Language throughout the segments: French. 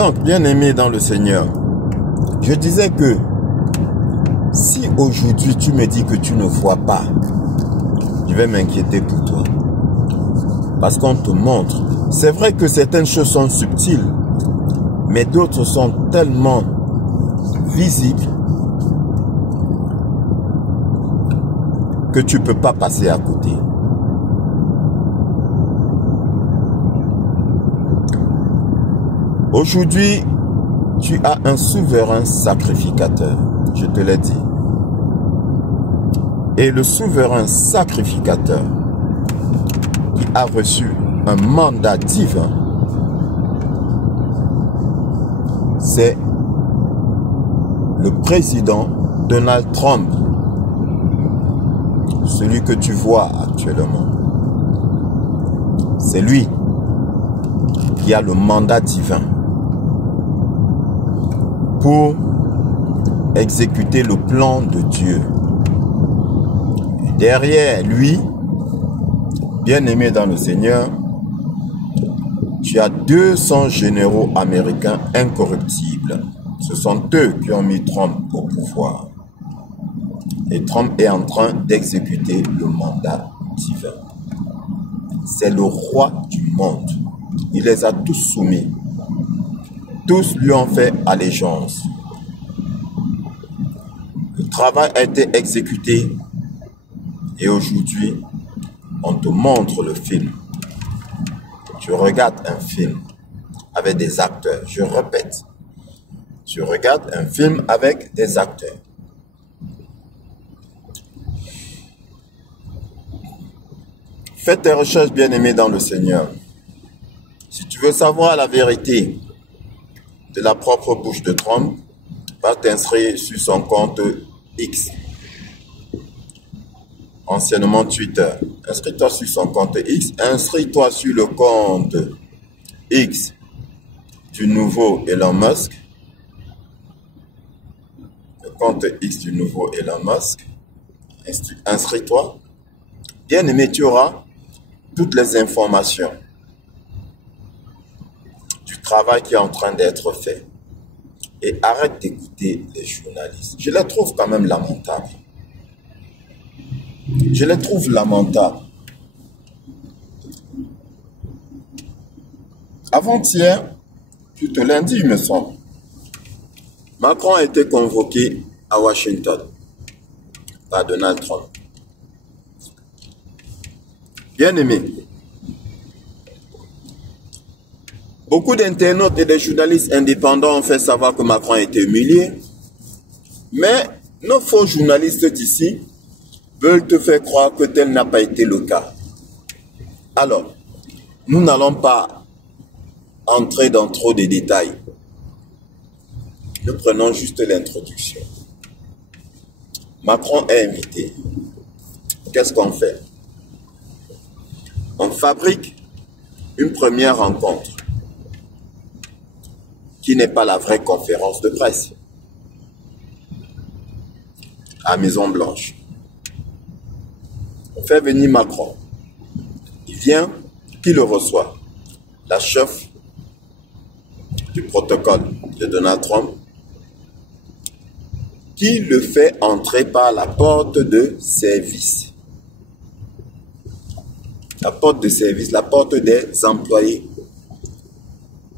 Donc, bien-aimé dans le Seigneur, je disais que si aujourd'hui tu me dis que tu ne vois pas, je vais m'inquiéter pour toi. Parce qu'on te montre. C'est vrai que certaines choses sont subtiles, mais d'autres sont tellement visibles que tu ne peux pas passer à côté. Aujourd'hui, tu as un souverain sacrificateur, je te l'ai dit. Et le souverain sacrificateur qui a reçu un mandat divin, c'est le président Donald Trump, celui que tu vois actuellement. C'est lui qui a le mandat divin pour exécuter le plan de Dieu. Et derrière lui, bien-aimé dans le Seigneur, tu as 200 généraux américains incorruptibles. Ce sont eux qui ont mis Trump au pouvoir. Et Trump est en train d'exécuter le mandat divin. C'est le roi du monde. Il les a tous soumis. Tous lui ont fait allégeance. Le travail a été exécuté et aujourd'hui, on te montre le film. Tu regardes un film avec des acteurs. Je répète, tu regardes un film avec des acteurs. Fais tes recherches, bien-aimés dans le Seigneur. Si tu veux savoir la vérité de la propre bouche de Trump, va t'inscrire sur son compte X, anciennement Twitter. Inscris-toi sur son compte X, inscris-toi sur le compte X du nouveau Elon Musk. Le compte X du nouveau Elon Musk. Inscris-toi. Bien aimé, tu auras toutes les informations du travail qui est en train d'être fait. Et arrête d'écouter les journalistes. Je les trouve quand même lamentables. Je les trouve lamentables. Avant-hier, plutôt lundi, il me semble, Macron a été convoqué à Washington par Donald Trump. Bien aimé, beaucoup d'internautes et de journalistes indépendants ont fait savoir que Macron a été humilié, mais nos faux journalistes d'ici veulent te faire croire que tel n'a pas été le cas. Alors, nous n'allons pas entrer dans trop de détails. Nous prenons juste l'introduction. Macron est invité. Qu'est-ce qu'on fait? On fabrique une première rencontre qui n'est pas la vraie conférence de presse à Maison-Blanche. On fait venir Macron. Il vient, qui le reçoit? La chef du protocole de Donald Trump, qui le fait entrer par la porte de service. La porte de service, la porte des employés.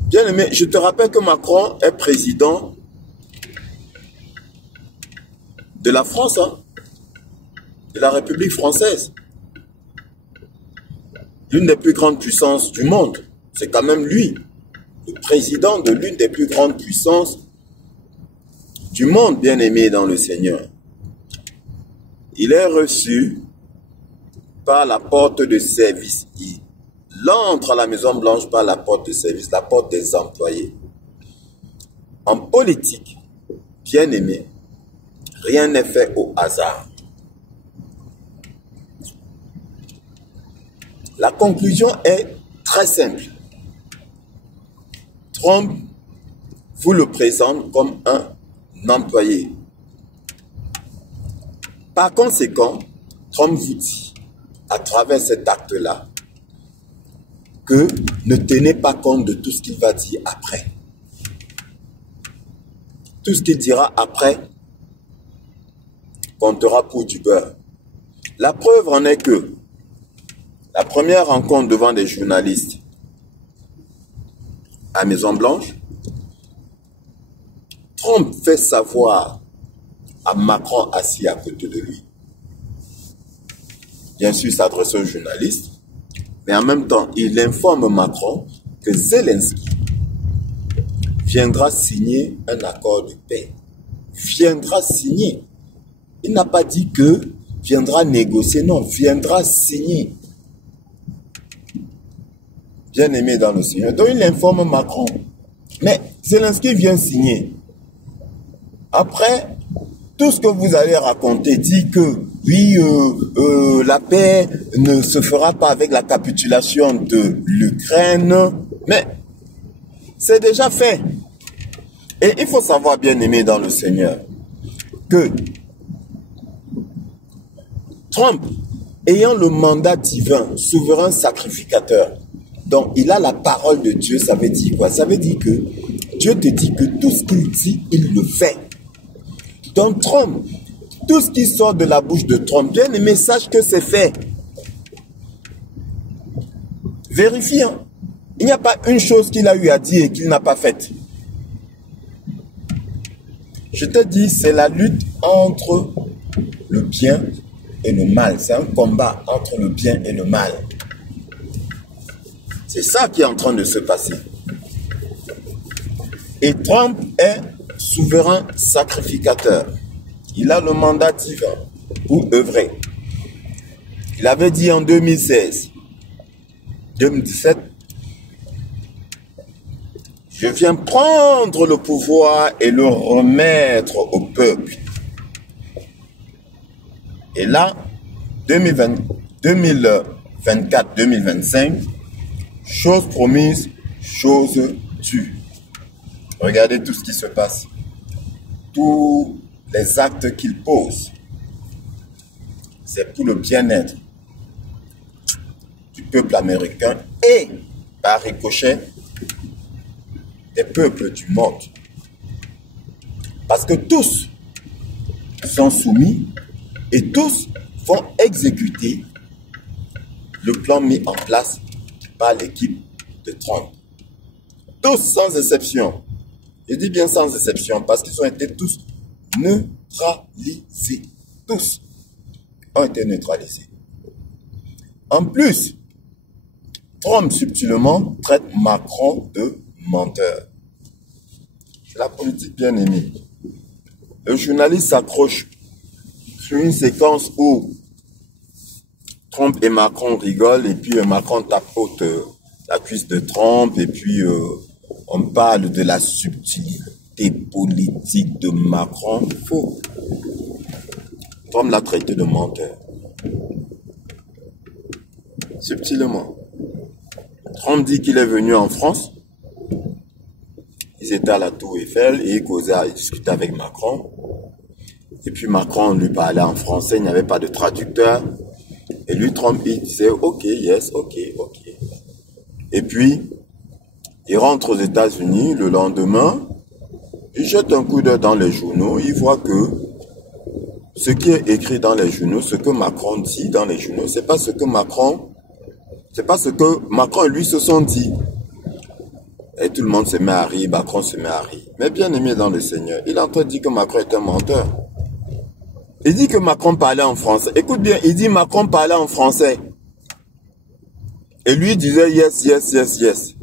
Bien aimé, je te rappelle que Macron est président de la France, hein, de la République française. L'une des plus grandes puissances du monde. C'est quand même lui, le président de l'une des plus grandes puissances du monde, bien aimé dans le Seigneur. Il est reçu par la porte de service. Il entre à la Maison Blanche par la porte de service, la porte des employés. En politique, bien aimé, rien n'est fait au hasard. La conclusion est très simple. Trump vous le présente comme un employé. Par conséquent, Trump vous dit, à travers cet acte-là, que ne tenez pas compte de tout ce qu'il va dire après. tout ce qu'il dira après comptera pour du beurre. La preuve en est que la première rencontre devant des journalistes à Maison-Blanche, Trump fait savoir à Macron assis à côté de lui. Bien sûr, il s'adresse aux journalistes, mais en même temps, il informe Macron que Zelensky viendra signer un accord de paix. Viendra signer. Il n'a pas dit que viendra négocier, non, viendra signer. Bien aimé dans le Seigneur. Donc il informe Macron. Mais Zelensky vient signer. Après, tout ce que vous allez raconter dit que oui, la paix ne se fera pas avec la capitulation de l'Ukraine. Mais c'est déjà fait. Et il faut savoir, bien aimé dans le Seigneur, que Trump, ayant le mandat divin, souverain sacrificateur, donc il a la parole de Dieu, ça veut dire quoi? Ça veut dire que Dieu te dit que tout ce qu'il dit, il le fait. Donc Trump, tout ce qui sort de la bouche de Trump, bien aimé, sache que c'est fait. Vérifie, hein? Il n'y a pas une chose qu'il a eu à dire et qu'il n'a pas faite. Je te dis, c'est la lutte entre le bien et le mal. C'est un combat entre le bien et le mal. C'est ça qui est en train de se passer. Et Trump est souverain sacrificateur. Il a le mandat divin pour œuvrer. Il avait dit en 2016, 2017, je viens prendre le pouvoir et le remettre au peuple. Et là, 2024-2025, chose promise, chose due. Regardez tout ce qui se passe. Tous les actes qu'il pose, c'est pour le bien-être du peuple américain et, par ricochet, des peuples du monde. Parce que tous sont soumis et tous vont exécuter le plan mis en place par l'équipe de Trump. Tous sans exception. Je dis bien sans exception parce qu'ils ont été tous neutralisés. Tous ont été neutralisés. En plus, Trump subtilement traite Macron de menteur. La politique bien aimée. Le journaliste s'accroche sur une séquence où Trump et Macron rigolent et puis Macron tapote la cuisse de Trump et puis on parle de la subtilité politique de Macron. Faux. Trump l'a traité de menteur. Subtilement. Trump dit qu'il est venu en France. Ils étaient à la Tour Eiffel et ils causaient, ils discutaient avec Macron. Et puis Macron lui parlait en français, il n'y avait pas de traducteur. Et lui, Trump, il disait, ok, yes, ok, ok. Et puis, il rentre aux États-Unis le lendemain, il jette un coup d'œil dans les journaux, il voit que ce qui est écrit dans les journaux, ce que Macron dit dans les journaux, c'est pas ce que Macron et lui se sont dit. Et tout le monde se met à rire, Macron se met à rire. Mais bien aimé dans le Seigneur, il est en train de dire que Macron est un menteur. Il dit que Macron parlait en français. Écoute bien, il dit Macron parlait en français. Et lui disait yes, yes, yes, yes.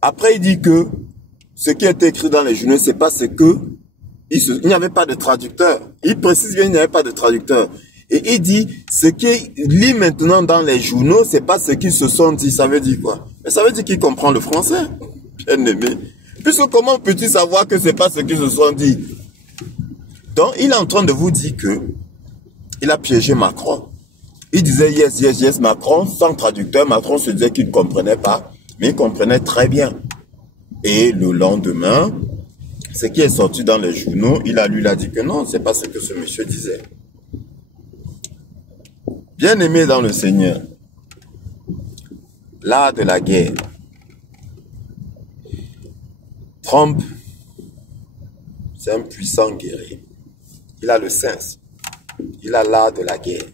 Après, il dit que ce qui est écrit dans les journaux, c'est pas ce que... Il n'y avait pas de traducteur. Il précise bien qu'il n'y avait pas de traducteur. Et il dit, ce qui lit maintenant dans les journaux, c'est pas ce qu'ils se sont dit. Ça veut dire quoi? Mais ça veut dire qu'il comprend le français. Bien aimé. Puisque comment peux-tu savoir que c'est pas ce qu'ils se sont dit? Donc, il est en train de vous dire que il a piégé Macron. Il disait yes, yes, yes, Macron, sans traducteur. Macron se disait qu'il ne comprenait pas, mais il comprenait très bien. Et le lendemain, ce qui est sorti dans les journaux, il a dit que non, c'est pas ce que ce monsieur disait. Bien aimé dans le Seigneur, l'art de la guerre. Trump c'est un puissant guerrier. Il a le sens. Il a l'art de la guerre.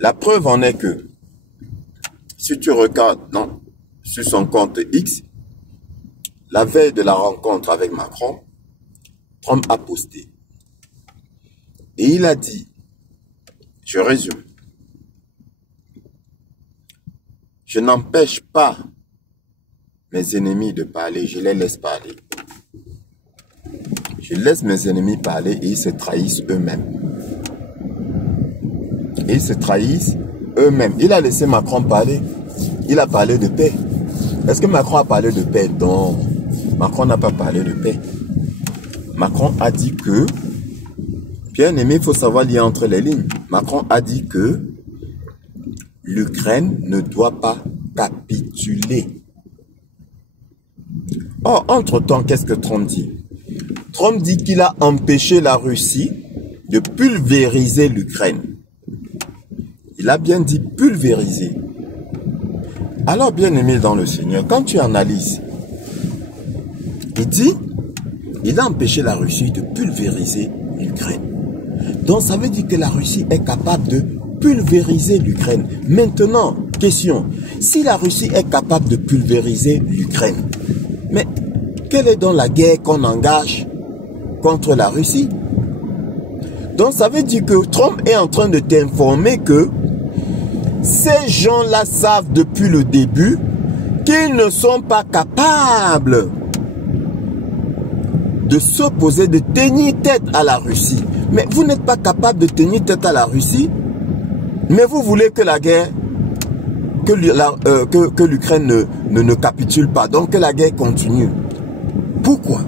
La preuve en est que, si tu regardes sur son compte X, la veille de la rencontre avec Macron, Trump a posté. Et il a dit, je résume, je n'empêche pas mes ennemis de parler, je les laisse parler. Je laisse mes ennemis parler et ils se trahissent eux-mêmes. Et ils se trahissent eux-mêmes. Il a laissé Macron parler. Il a parlé de paix. Est-ce que Macron a parlé de paix? Non. Macron n'a pas parlé de paix. Macron a dit que, bien aimé, il faut savoir lire entre les lignes. Macron a dit que l'Ukraine ne doit pas capituler. Or, entre-temps, qu'est-ce que Trump dit? Trump dit qu'il a empêché la Russie de pulvériser l'Ukraine. Il a bien dit pulvériser. Alors, bien aimé dans le Seigneur, quand tu analyses, il dit, il a empêché la Russie de pulvériser l'Ukraine. Donc, ça veut dire que la Russie est capable de pulvériser l'Ukraine. Maintenant, question, si la Russie est capable de pulvériser l'Ukraine, mais quelle est donc la guerre qu'on engage contre la Russie? Donc, ça veut dire que Trump est en train de t'informer que ces gens-là savent depuis le début qu'ils ne sont pas capables de s'opposer, de tenir tête à la Russie. Mais vous n'êtes pas capable de tenir tête à la Russie, mais vous voulez que la guerre, que l'Ukraine ne capitule pas, donc que la guerre continue. Pourquoi?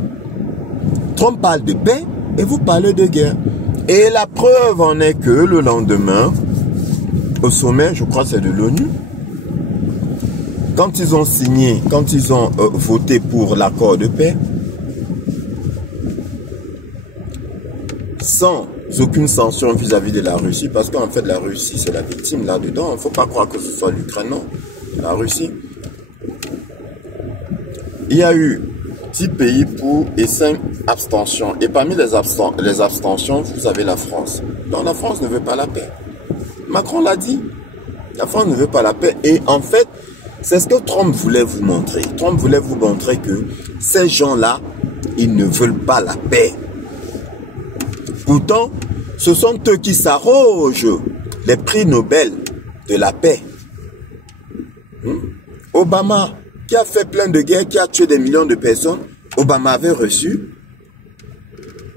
Trump parle de paix et vous parlez de guerre. Et la preuve en est que le lendemain, au sommet, je crois que c'est de l'ONU, quand ils ont signé, quand ils ont voté pour l'accord de paix, sans aucune sanction vis-à-vis de la Russie, parce qu'en fait la Russie c'est la victime là-dedans, il ne faut pas croire que ce soit l'Ukraine, non, la Russie. Il y a eu 10 pays pour et 5 abstentions, et parmi les abstentions, vous avez la France. Donc la France ne veut pas la paix. Macron l'a dit, la France ne veut pas la paix, et en fait, c'est ce que Trump voulait vous montrer. Trump voulait vous montrer que ces gens-là, ils ne veulent pas la paix. Pourtant, ce sont eux qui s'arrogent les prix Nobel de la paix. Obama, qui a fait plein de guerres, qui a tué des millions de personnes, Obama avait reçu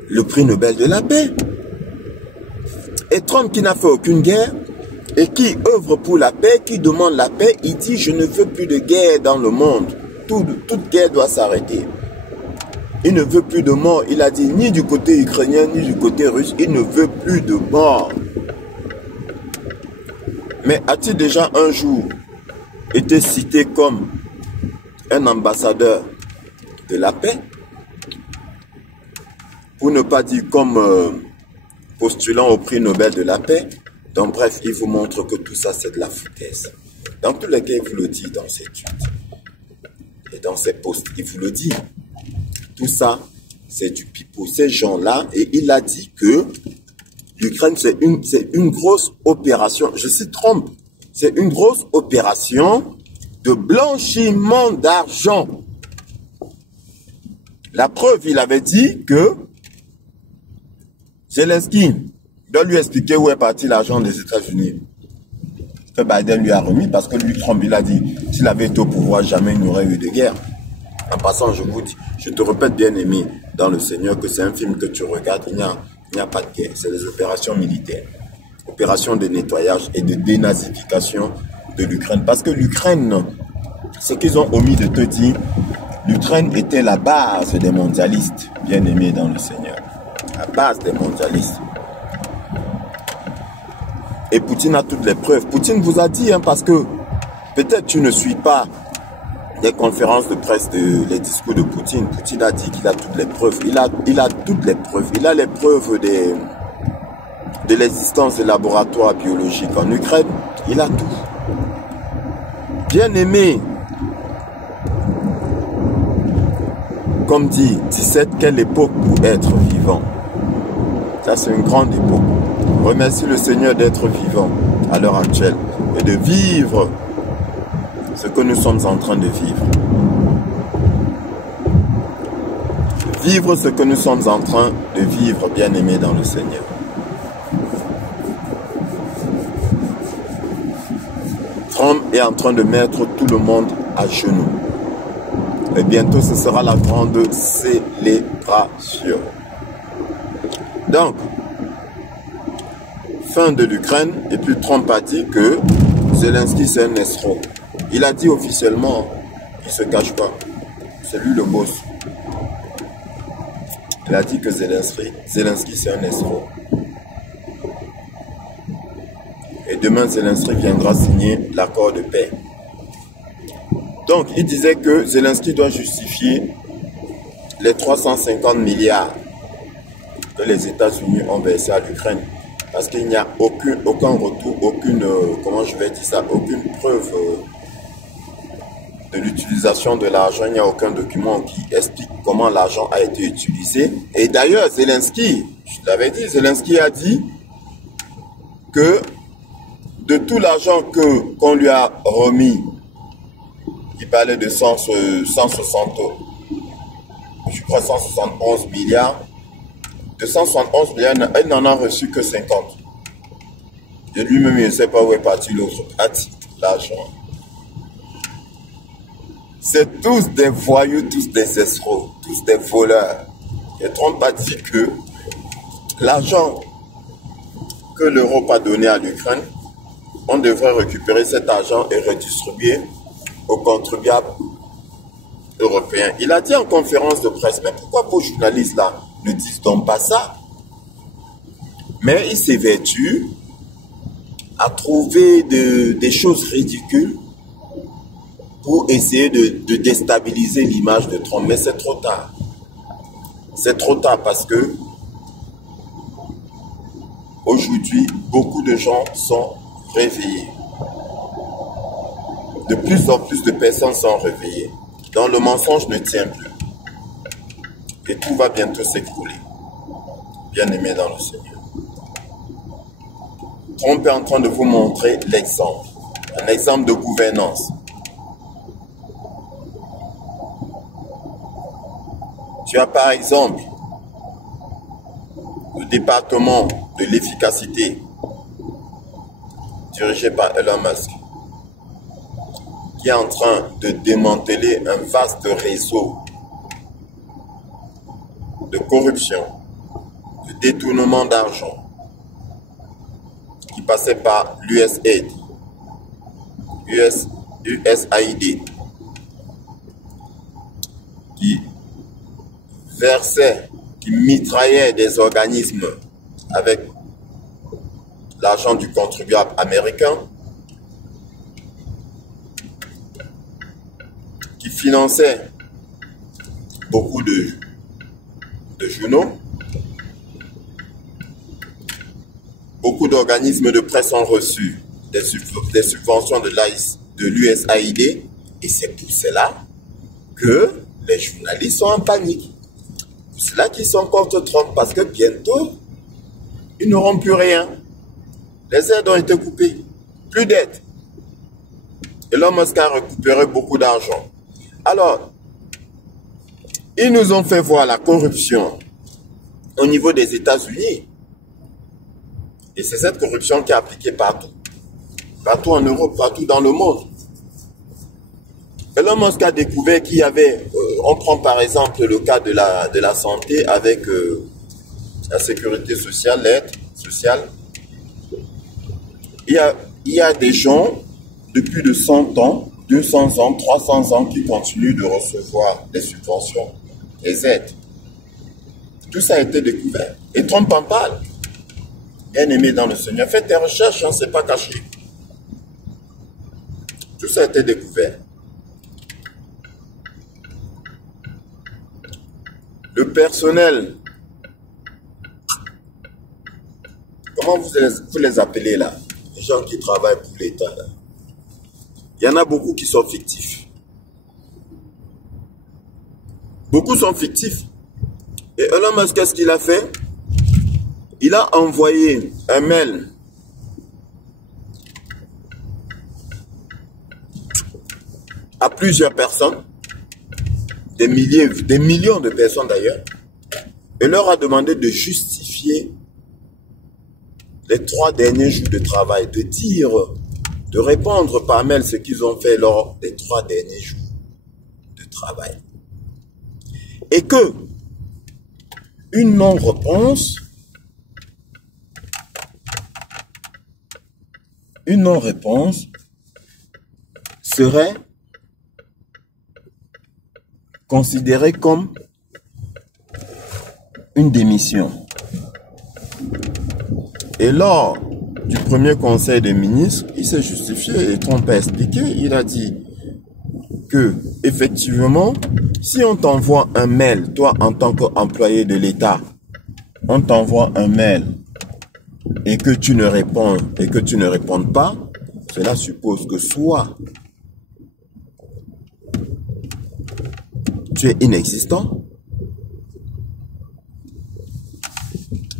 le prix Nobel de la paix. Et Trump, qui n'a fait aucune guerre, et qui œuvre pour la paix, qui demande la paix, il dit « Je ne veux plus de guerre dans le monde. Toute guerre doit s'arrêter. » Il ne veut plus de mort. Il a dit ni du côté ukrainien, ni du côté russe. Il ne veut plus de mort. Mais a-t-il déjà un jour été cité comme un ambassadeur de la paix? Pour ne pas dire comme postulant au prix Nobel de la paix. Donc bref, il vous montre que tout ça c'est de la foutaise. Dans tous les cas, il vous le dit dans ses tweets et dans ses posts. Il vous le dit. Tout ça, c'est du pipeau. Ces gens-là, et il a dit que l'Ukraine, c'est une grosse opération. Je cite Trump, c'est une grosse opération de blanchiment d'argent. La preuve, il avait dit que Zelensky doit lui expliquer où est parti l'argent des États-Unis. Que Biden lui a remis, parce que lui, Trump, il a dit, s'il avait été au pouvoir, jamais il n'y aurait eu de guerre. En passant, je vous dis, je te répète, bien aimé, dans le Seigneur, que c'est un film que tu regardes, il n'y a pas de guerre. C'est des opérations militaires. Opérations de nettoyage et de dénazification de l'Ukraine. Parce que l'Ukraine, ce qu'ils ont omis de te dire, l'Ukraine était la base des mondialistes, bien aimé dans le Seigneur. La base des mondialistes. Et Poutine a toutes les preuves. Poutine vous a dit, parce que peut-être tu ne suis pas les conférences de presse, les discours de Poutine. Poutine a dit qu'il a toutes les preuves. Il a toutes les preuves. Il a les preuves de l'existence des laboratoires biologiques en Ukraine. Il a tout. Bien aimé, Comme dit 17, quelle époque pour être vivant. Ça, c'est une grande époque. Remercie le Seigneur d'être vivant à l'heure actuelle et de vivre ce que nous sommes en train de vivre. Vivre ce que nous sommes en train de vivre, bien-aimés dans le Seigneur. Trump est en train de mettre tout le monde à genoux. Et bientôt, ce sera la grande célébration. Donc, fin de l'Ukraine, et puis Trump a dit que Zelensky c'est un escroc. Il a dit officiellement, il ne se cache pas, c'est lui le boss. Il a dit que Zelensky c'est un escroc. Et demain, Zelensky viendra signer l'accord de paix. Donc, il disait que Zelensky doit justifier les 350 milliards que les États-Unis ont versés à l'Ukraine. Parce qu'il n'y a aucun retour, aucune preuve de l'utilisation de l'argent. Il n'y a aucun document qui explique comment l'argent a été utilisé. Et d'ailleurs, Zelensky, je l'avais dit, Zelensky a dit que de tout l'argent qu'on lui a remis, il parlait de 171 milliards. De 171 milliards, il n'en a reçu que 50. Et lui-même, il ne sait pas où est parti l'autre partie, l'argent. C'est tous des voyous, tous des escrocs, tous des voleurs. Et Trump a dit que l'argent que l'Europe a donné à l'Ukraine, on devrait récupérer cet argent et redistribuer aux contribuables européens. Il a dit en conférence de presse, mais pourquoi vos journalistes là ne disent donc pas ça? Mais il s'évertue à trouver des choses ridicules pour essayer de déstabiliser l'image de Trump. Mais c'est trop tard. C'est trop tard parce que aujourd'hui, beaucoup de gens sont réveillés. De plus en plus de personnes sont réveillées. Donc le mensonge ne tient plus. Et tout va bientôt s'écrouler. Bien-aimés dans le Seigneur. Trump est en train de vous montrer l'exemple. Un exemple de gouvernance. Tu as par exemple le département de l'efficacité dirigé par Elon Musk, qui est en train de démanteler un vaste réseau de corruption, de détournement d'argent, qui passait par l'USAID, qui versait, qui mitraillait des organismes avec l'argent du contribuable américain, qui finançait beaucoup de journaux, beaucoup d'organismes de presse ont reçu des subventions de l'USAID, et c'est pour cela que les journalistes sont en panique. C'est là qu'ils sont contre Trump, parce que bientôt, ils n'auront plus rien. Les aides ont été coupées. Plus d'aides. Elon Musk a récupéré beaucoup d'argent. Alors, ils nous ont fait voir la corruption au niveau des États-Unis. Et c'est cette corruption qui est appliquée partout. Partout en Europe, partout dans le monde. Elon Musk a découvert qu'il y avait, on prend par exemple le cas de la santé avec la sécurité sociale, l'aide sociale. Il y a des gens de plus de 100 ans, 200 ans, 300 ans qui continuent de recevoir des subventions, des aides. Tout ça a été découvert. Et Trump en parle. Bien-aimé dans le Seigneur, faites tes recherches, on ne s'est pas caché. Tout ça a été découvert. Le personnel, comment vous les appelez là? Les gens qui travaillent pour l'État là. Il y en a beaucoup qui sont fictifs. Beaucoup sont fictifs. Et Elon Musk, qu'est-ce qu'il a fait? Il a envoyé un mail à plusieurs personnes, des millions de personnes d'ailleurs, et leur a demandé de justifier les 3 derniers jours de travail, de dire, de répondre par mail ce qu'ils ont fait lors des 3 derniers jours de travail. Et que une non-réponse serait considérée comme une démission. Et lors du premier conseil des ministres, il s'est justifié et Trump a expliqué, il a dit que effectivement, si on t'envoie un mail, toi en tant qu'employé de l'État, on t'envoie un mail et que tu ne répondes pas, cela suppose que soit tu es inexistant,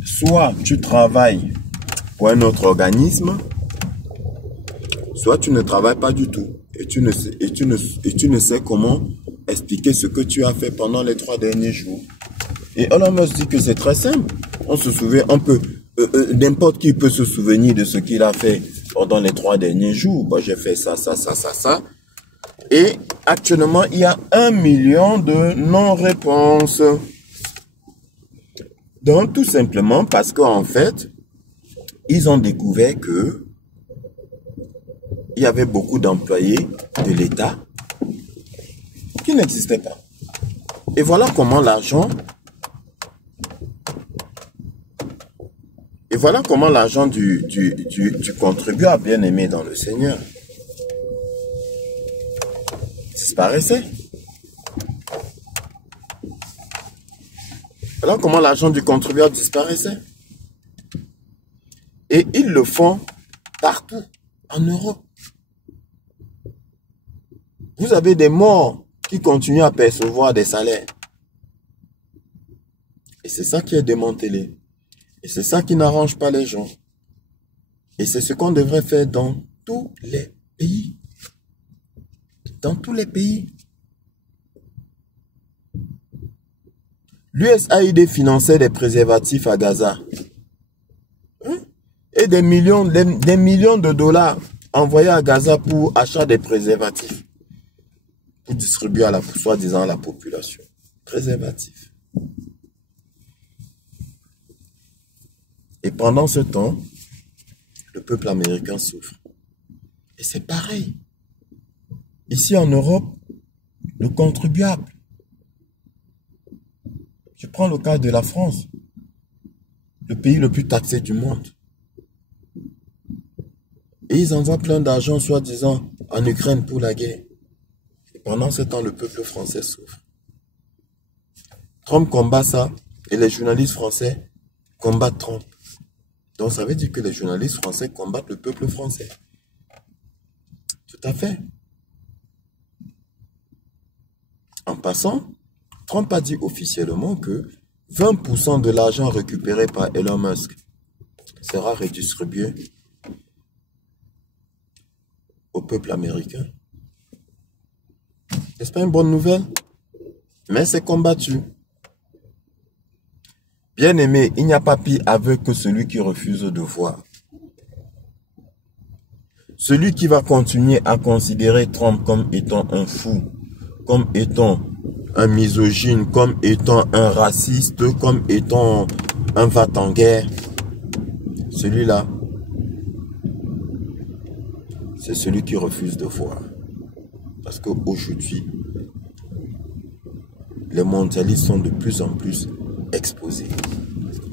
soit tu travailles pour un autre organisme, soit tu ne travailles pas du tout et tu ne sais comment expliquer ce que tu as fait pendant les 3 derniers jours. Et Elon Musk dit que c'est très simple. On se souvient, n'importe qui peut se souvenir de ce qu'il a fait pendant les 3 derniers jours. Moi, j'ai fait ça. Et actuellement, il y a 1 million de non-réponses. Donc, tout simplement parce qu'en fait, ils ont découvert que il y avait beaucoup d'employés de l'État qui n'existaient pas. Et voilà comment l'argent du contribuable bien-aimé dans le Seigneur disparaissait. Voilà comment l'argent du contribuable disparaissait. Et ils le font partout en Europe. Vous avez des morts qui continuent à percevoir des salaires. Et c'est ça qui est démantelé. Et c'est ça qui n'arrange pas les gens. Et c'est ce qu'on devrait faire dans tous les pays. Dans tous les pays. L'USAID finançait des préservatifs à Gaza. Et des millions de dollars envoyés à Gaza pour achat des préservatifs. Pour distribuer à soi-disant à la population. Préservatifs. Et pendant ce temps, le peuple américain souffre. Et c'est pareil. Ici en Europe, le contribuable. Je prends le cas de la France, le pays le plus taxé du monde. Et ils envoient plein d'argent, soi-disant, en Ukraine pour la guerre. Et pendant ce temps, le peuple français souffre. Trump combat ça, et les journalistes français combattent Trump. Donc ça veut dire que les journalistes français combattent le peuple français. Tout à fait. En passant, Trump a dit officiellement que 20% de l'argent récupéré par Elon Musk sera redistribué au peuple américain. N'est-ce pas une bonne nouvelle? Mais c'est combattu. Bien-aimé, il n'y a pas pire aveugle que celui qui refuse de voir. Celui qui va continuer à considérer Trump comme étant un fou, comme étant un misogyne, comme étant un raciste, comme étant un va-t-en-guerre, celui-là, c'est celui qui refuse de voir. Parce qu'aujourd'hui, les mondialistes sont de plus en plus exposés.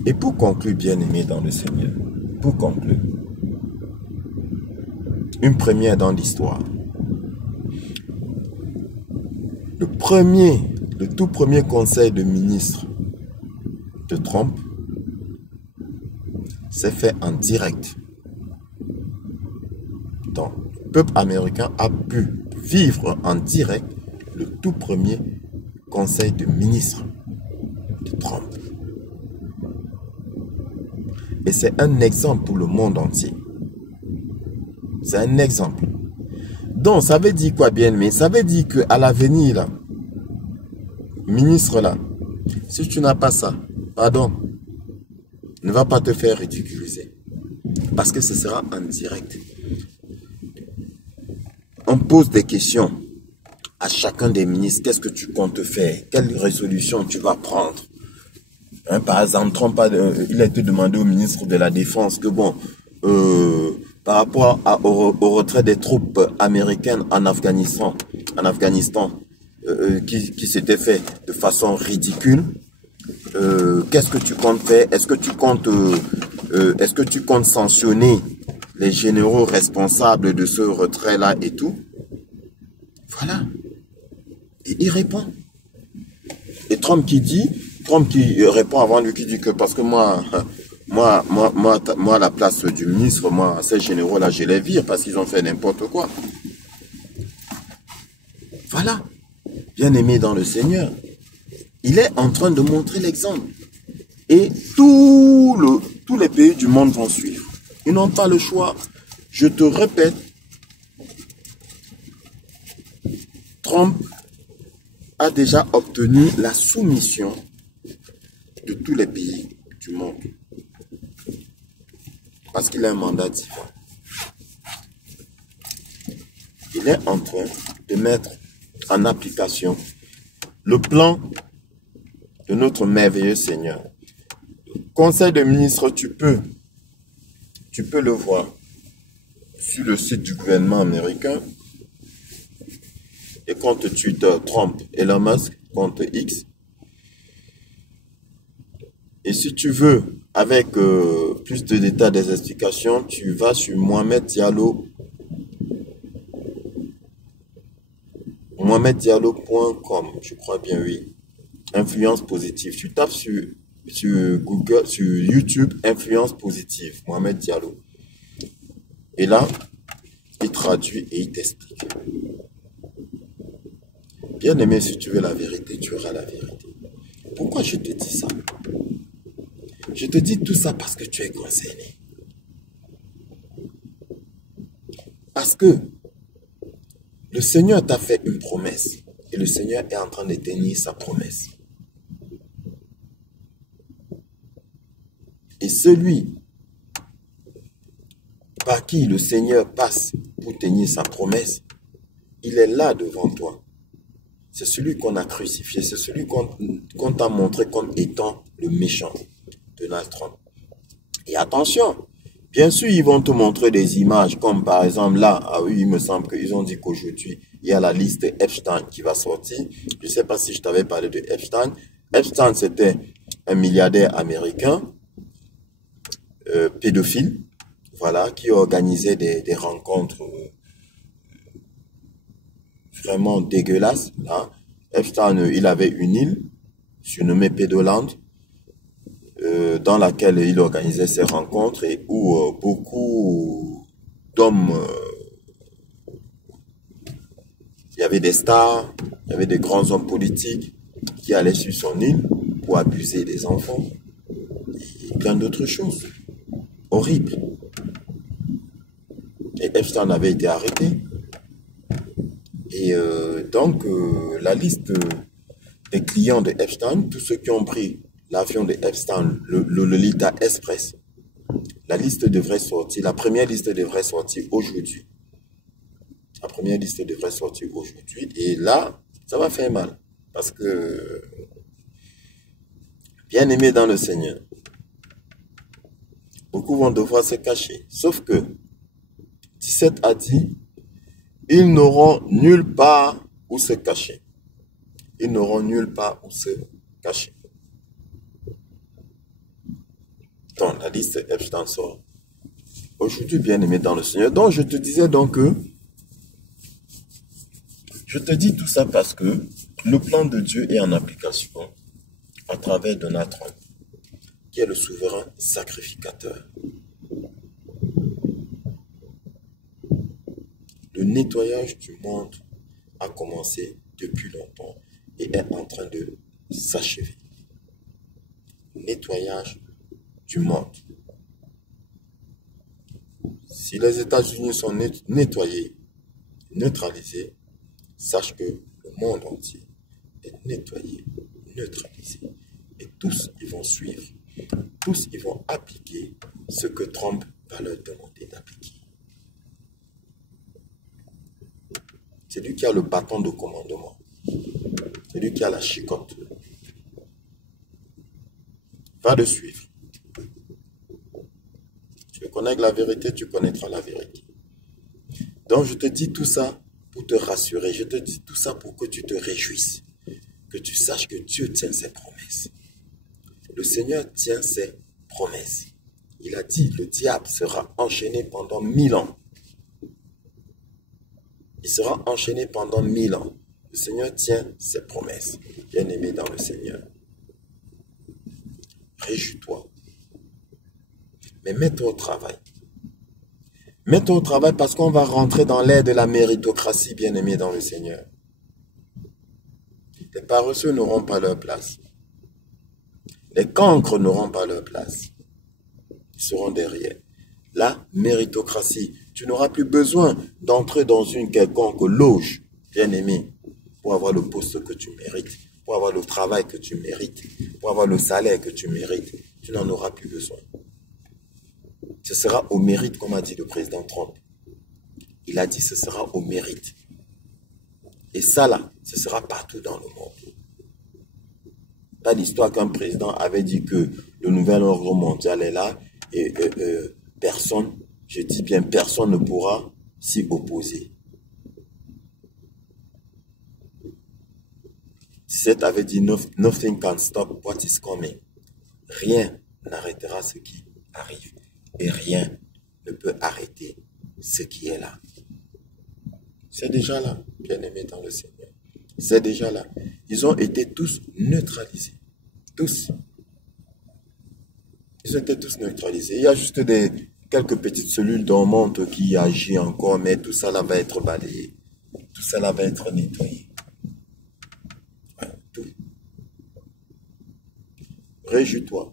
Et pour conclure, bien-aimé dans le Seigneur, pour conclure, une première dans l'histoire. Le tout premier conseil de ministre de Trump s'est fait en direct. Donc, le peuple américain a pu vivre en direct le tout premier conseil de ministre de Trump. Et c'est un exemple pour le monde entier. C'est un exemple. Donc, ça veut dire quoi, bien aimé? Ça veut dire qu'à l'avenir, là, ministre là, si tu n'as pas ça, pardon, ne va pas te faire ridiculiser. Parce que ce sera en direct. On pose des questions à chacun des ministres. Qu'est-ce que tu comptes faire? Quelle résolution tu vas prendre? Hein, par exemple, Trump il a été demandé au ministre de la Défense que bon, par rapport au retrait des troupes américaines en Afghanistan, qui s'était fait de façon ridicule, qu'est-ce que tu comptes faire? Est-ce que tu comptes sanctionner les généraux responsables de ce retrait-là et tout? Voilà. Et il répond. Et Trump qui répond avant lui, qui dit que parce que moi, à la place du ministre, moi, ces généraux-là, je les vire parce qu'ils ont fait n'importe quoi. Voilà. Bien aimé dans le Seigneur. Il est en train de montrer l'exemple. Et tous les pays du monde vont suivre. Ils n'ont pas le choix. Je te répète, Trump a déjà obtenu la soumission de tous les pays du monde. Parce qu'il a un mandat divin. Il est en train de mettre en application le plan de notre merveilleux Seigneur. Conseil de ministre, tu peux le voir sur le site du gouvernement américain. Et compte Twitter, Trump, Elon Musk, compte X. Et si tu veux, avec plus de détails, des explications, tu vas sur Mohamed Diallo. MohamedDiallo.com, je crois bien, oui. Influence positive. Tu tapes sur Google, sur YouTube, influence positive, Mohamed Diallo. Et là, il traduit et il t'explique. Bien aimé, si tu veux la vérité, tu auras la vérité. Pourquoi je te dis ça? Je te dis tout ça parce que tu es concerné. Parce que le Seigneur t'a fait une promesse. Et le Seigneur est en train de tenir sa promesse. Et celui par qui le Seigneur passe pour tenir sa promesse, il est là devant toi. C'est celui qu'on a crucifié, c'est celui qu'on t'a montré comme étant le méchant, Donald Trump. Et attention, bien sûr, ils vont te montrer des images, comme par exemple là, ah oui, il me semble qu'ils ont dit qu'aujourd'hui, il y a la liste Epstein qui va sortir. Je ne sais pas si je t'avais parlé de Epstein. Epstein, c'était un milliardaire américain, pédophile, voilà, qui organisait des rencontres vraiment dégueulasse. Là. Epstein, il avait une île surnommée Pedoland, dans laquelle il organisait ses rencontres et où beaucoup d'hommes, il y avait des stars, il y avait des grands hommes politiques qui allaient sur son île pour abuser des enfants et plein d'autres choses horribles. Et Epstein avait été arrêté. Et donc, la liste des clients de Epstein, tous ceux qui ont pris l'avion de Epstein, le Lolita Express, la liste devrait sortir, la première liste devrait sortir aujourd'hui. La première liste devrait sortir aujourd'hui. Et là, ça va faire mal. Parce que, bien aimé dans le Seigneur, beaucoup vont devoir se cacher. Sauf que, 17 a dit, ils n'auront nulle part où se cacher. Ils n'auront nulle part où se cacher. Donc, la liste Epstein sort aujourd'hui, bien aimé dans le Seigneur. Donc, je te disais donc que je te dis tout ça parce que le plan de Dieu est en application à travers Donald Trump, qui est le souverain sacrificateur. Le nettoyage du monde a commencé depuis longtemps. et est en train de s'achever. Nettoyage du monde. Si les États-Unis sont nettoyés, neutralisés, sache que le monde entier est nettoyé, neutralisé. Et tous, ils vont suivre. Tous, ils vont appliquer ce que Trump va leur demander d'appliquer. C'est lui qui a le bâton de commandement. C'est lui qui a la chicotte. Va le suivre. Tu connais la vérité, tu connaîtras la vérité. Donc, je te dis tout ça pour te rassurer. Je te dis tout ça pour que tu te réjouisses. Que tu saches que Dieu tient ses promesses. Le Seigneur tient ses promesses. Il a dit, le diable sera enchaîné pendant 1000 ans. Il sera enchaîné pendant 1000 ans. Le Seigneur tient ses promesses. Bien-aimé dans le Seigneur. Réjouis-toi. Mais mets-toi au travail. Mets-toi au travail parce qu'on va rentrer dans l'ère de la méritocratie, bien-aimé dans le Seigneur. Les paresseux n'auront pas leur place. Les cancres n'auront pas leur place. Ils seront derrière. La méritocratie. Tu n'auras plus besoin d'entrer dans une quelconque loge, bien-aimé, pour avoir le poste que tu mérites, pour avoir le travail que tu mérites, pour avoir le salaire que tu mérites. Tu n'en auras plus besoin. Ce sera au mérite, comme a dit le président Trump. Il a dit ce sera au mérite. Et ça là, ce sera partout dans le monde. Pas l'histoire qu'un président avait dit que le nouvel ordre mondial est là et personne, je dis bien personne ne pourra s'y opposer. Cet avait dit nothing can stop what is coming. Rien n'arrêtera ce qui arrive. Et rien ne peut arrêter ce qui est là. C'est déjà là, bien-aimé dans le Seigneur. C'est déjà là. Ils ont été tous neutralisés. Tous. Ils ont été tous neutralisés. Il y a juste quelques petites cellules dormantes qui agissent encore, mais tout ça là va être balayé. Tout ça là va être nettoyé. Voilà, tout. Réjouis-toi.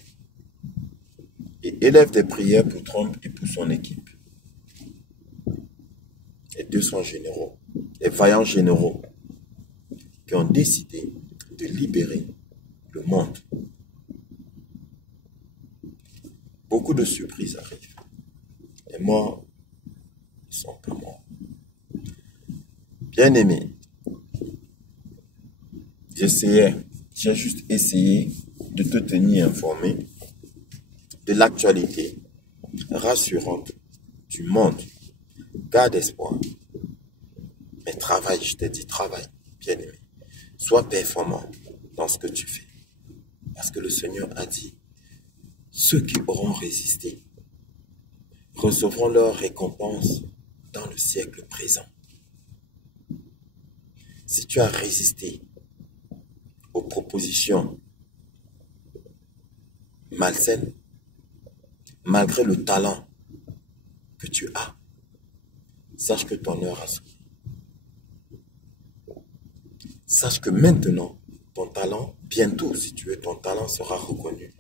Et élève des prières pour Trump et pour son équipe. Les 200 généraux, les vaillants généraux qui ont décidé de libérer le monde. Beaucoup de surprises arrivent. Les morts ne sont pas morts. Bien-aimé, j'ai juste essayé de te tenir informé de l'actualité rassurante du monde. Garde espoir. Mais travaille, je te dis, travaille, bien-aimé. Sois performant dans ce que tu fais. Parce que le Seigneur a dit, ceux qui auront résisté recevront leur récompense dans le siècle présent. Si tu as résisté aux propositions malsaines, malgré le talent que tu as, sache que ton heure a sonné. Sache que maintenant, ton talent, bientôt, si tu veux, ton talent sera reconnu.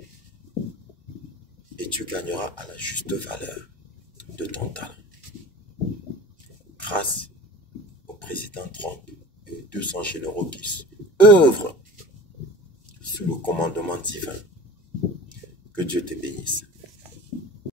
Et tu gagneras à la juste valeur de ton talent. Grâce au président Trump et aux 200 généraux qui œuvrent sous le commandement divin. Que Dieu te bénisse.